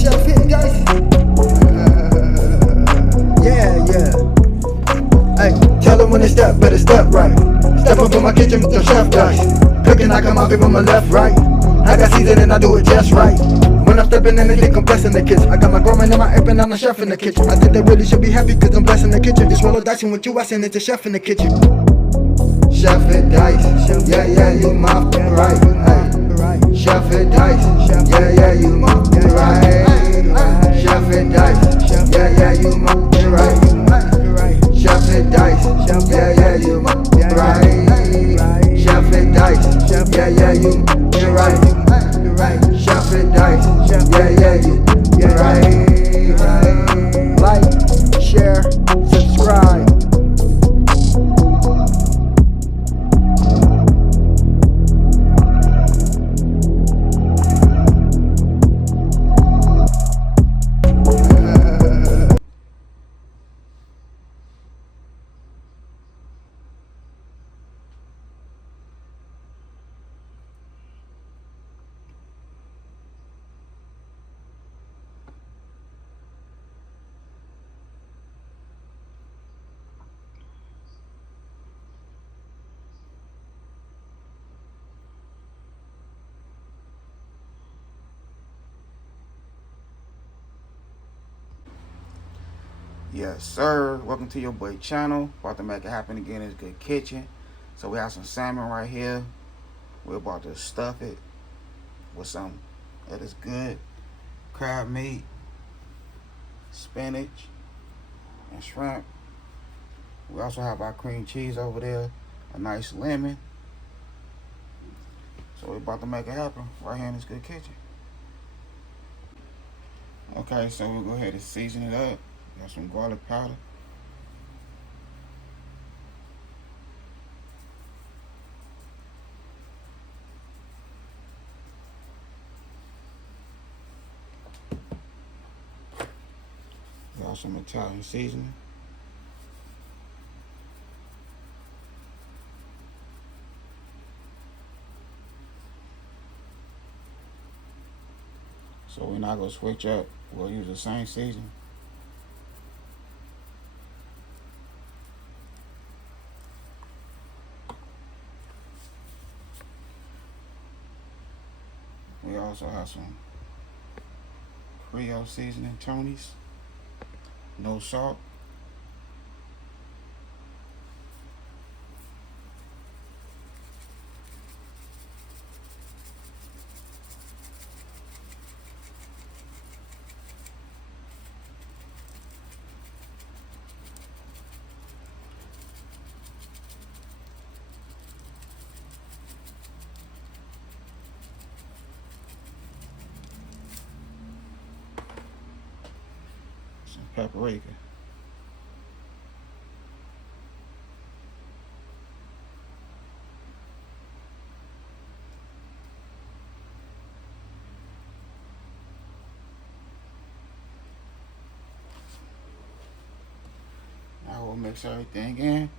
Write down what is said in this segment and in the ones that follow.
chef hit, guys. Yeah. Hey, tell them when they step, better step right. Step up in my kitchen with the chef guys. Cooking, I come out from my left, right. I got season and I do it just right. When I'm stepping in, they think I'm blessing the kitchen. I got my grandma and my apron, I'm the chef in the kitchen. I think they really should be happy cause I'm blessing the kitchen. This roll of dicing with you, I send it to chef in the kitchen. Chef and dice, yeah, you my right. Hey. Chef and dice, yeah, you my right. Chef and dice, yeah, you my right. Chef and dice, yeah, you my right. Chef and dice, yeah, you right. Chef and dice, yeah, you right. Like, share, subscribe. Yes, sir. Welcome to your boy channel. About to make it happen again in Good Kitchen. So we have some salmon right here. We're about to stuff it with some that is good crab meat, spinach, and shrimp. We also have our cream cheese over there, a nice lemon. So we're about to make it happen right here in this Good Kitchen. Okay, so we'll go ahead and season it up. Got some garlic powder. Got some Italian seasoning. So we're not gonna switch up. We'll use the same seasoning. We also have some Creole seasoning, Tony's, no salt. Some paprika. Now we'll mix everything in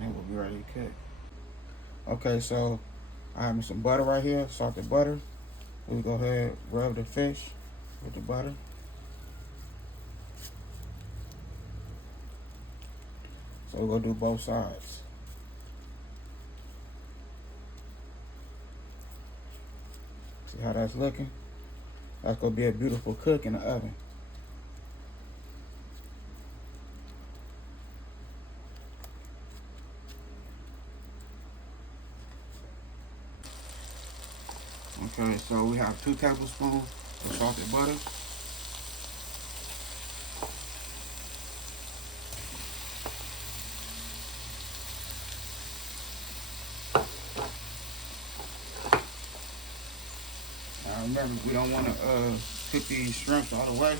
and we'll be ready to cook. Okay, so I have some butter right here, salted butter. We'll go ahead, rub the fish with the butter. So we're gonna do both sides. See how that's looking? That's gonna be a beautiful cook in the oven. Okay, so we have 2 tablespoons of salted butter. Now remember, we don't want to cook these shrimps all the way.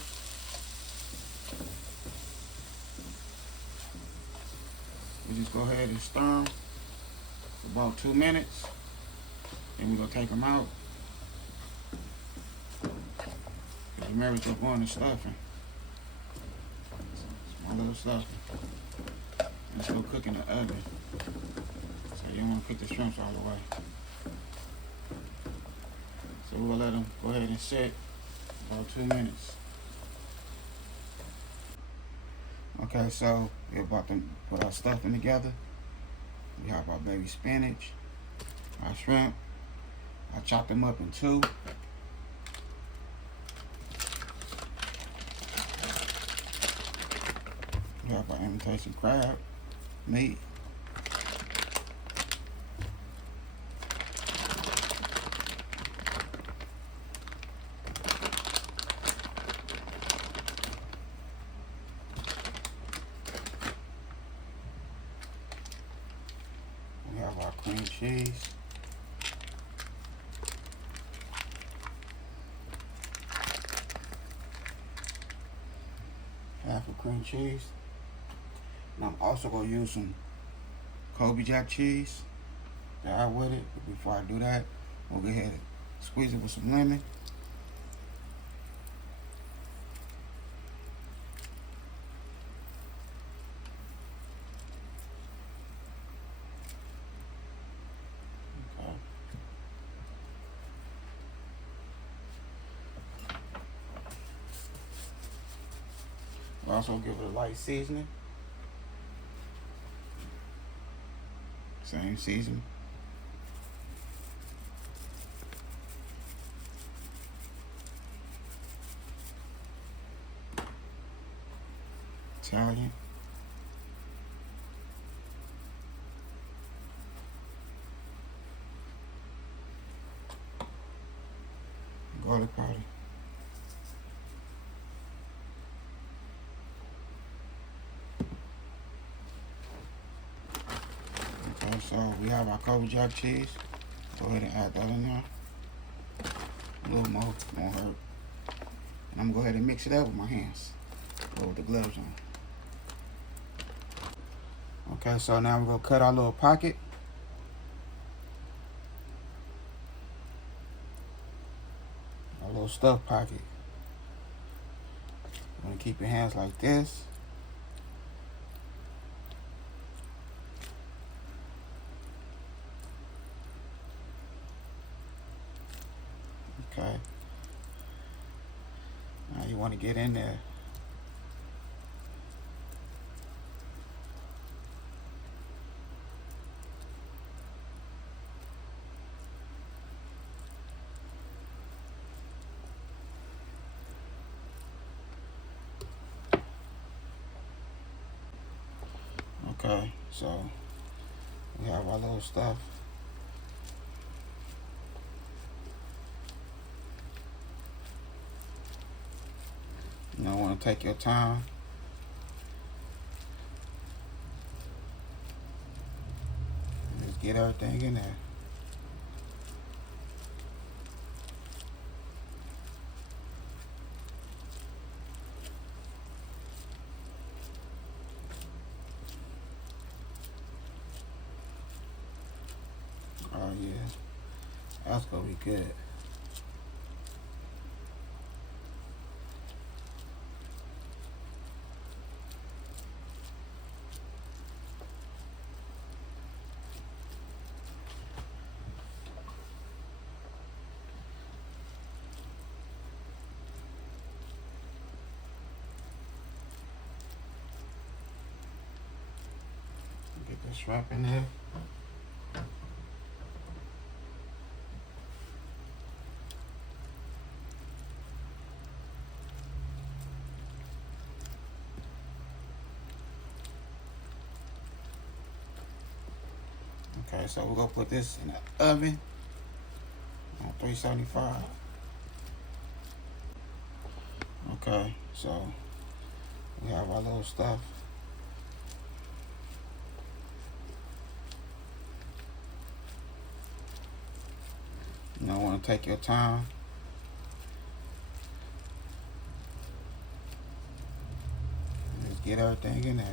We just go ahead and stir them for about 2 minutes. Then we're going to take them out. Remember to go in the stuffing. My little stuffing. And still cook in the oven. So you don't want to cook the shrimps all the way. So we'll let them go ahead and sit About 2 minutes. Okay, so we're about to put our stuffing together. We have our baby spinach, our shrimp. I chopped them up in two. We have our imitation crab meat. We have our cream cheese. Half a cream cheese. And I'm also going to use some Colby Jack cheese to add with it. But before I do that, we'll go ahead and squeeze it with some lemon. Okay. We'll also give it a light seasoning. Same season. Italian. Garlic powder. Okay, so we have our Colby Jack cheese. Go ahead and add that in there. A little more, won't hurt. And I'm gonna go ahead and mix it up with my hands. Or with the gloves on. Okay, so now we're gonna cut our little pocket. Our little stuff pocket. You're gonna keep your hands like this. Okay. Now you want to get in there. Okay, so we have our little stuff. You don't want to take your time. Just get everything in there. Oh yeah, that's gonna be good. Get the shrimp in there. Okay, so we're gonna put this in the oven on 375. Okay, so we have our little stuff. You don't want to take your time. Just get everything in there.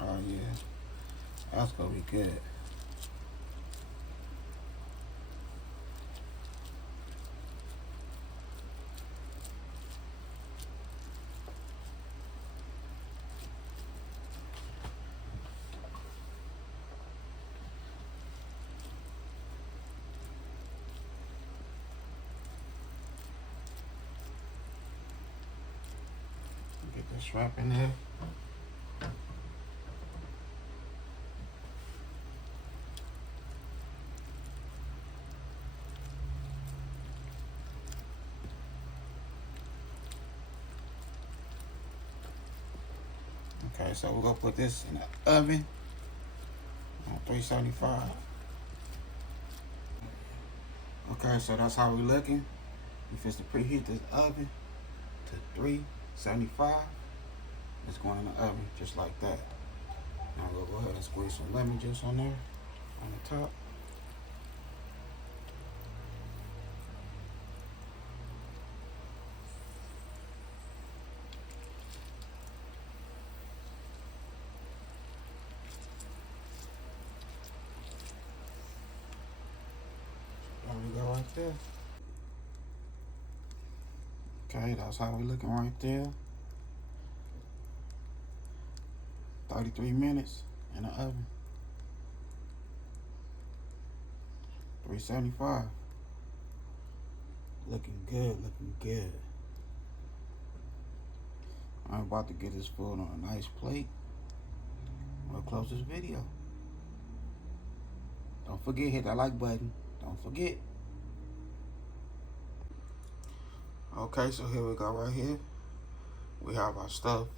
Oh yeah, that's gonna be good. the shrimp in there. Okay, so we're gonna put this in the oven on 375. Okay, so that's how we're looking. We fix to preheat this oven to 375. It's going in the oven just like that. Now we'll go ahead and squeeze some lemon juice on there, on the top. There we go right there. Okay, that's how we looking right there. 33 minutes in the oven. 375. Looking good, looking good. I'm about to get this food on a nice plate. We'll close this video. Don't forget, hit that like button. Don't forget. Okay, so here we go right here. We have our stuffed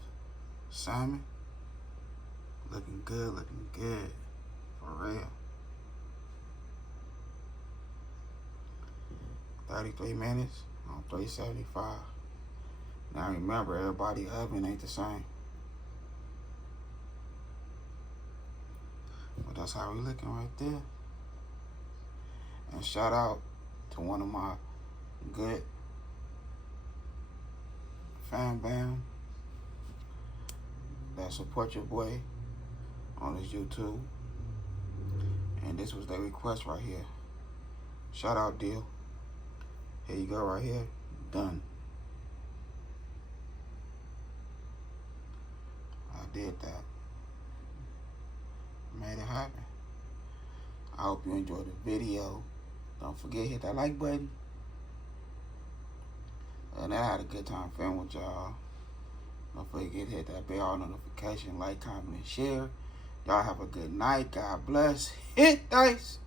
salmon. Looking good, looking good. For real. 33 minutes on 375. Now remember, everybody's oven ain't the same. But that's how we looking right there. And shout out to one of my good fan bam that support your boy on his YouTube. And this was their request right here. Shout out, deal. Here you go right here. Done. I did that. Made it happen. I hope you enjoyed the video. Don't forget, hit that like button. And I had a good time filming with y'all. Don't forget, hit that bell notification, like, comment, and share. Y'all have a good night. God bless. Hit dice.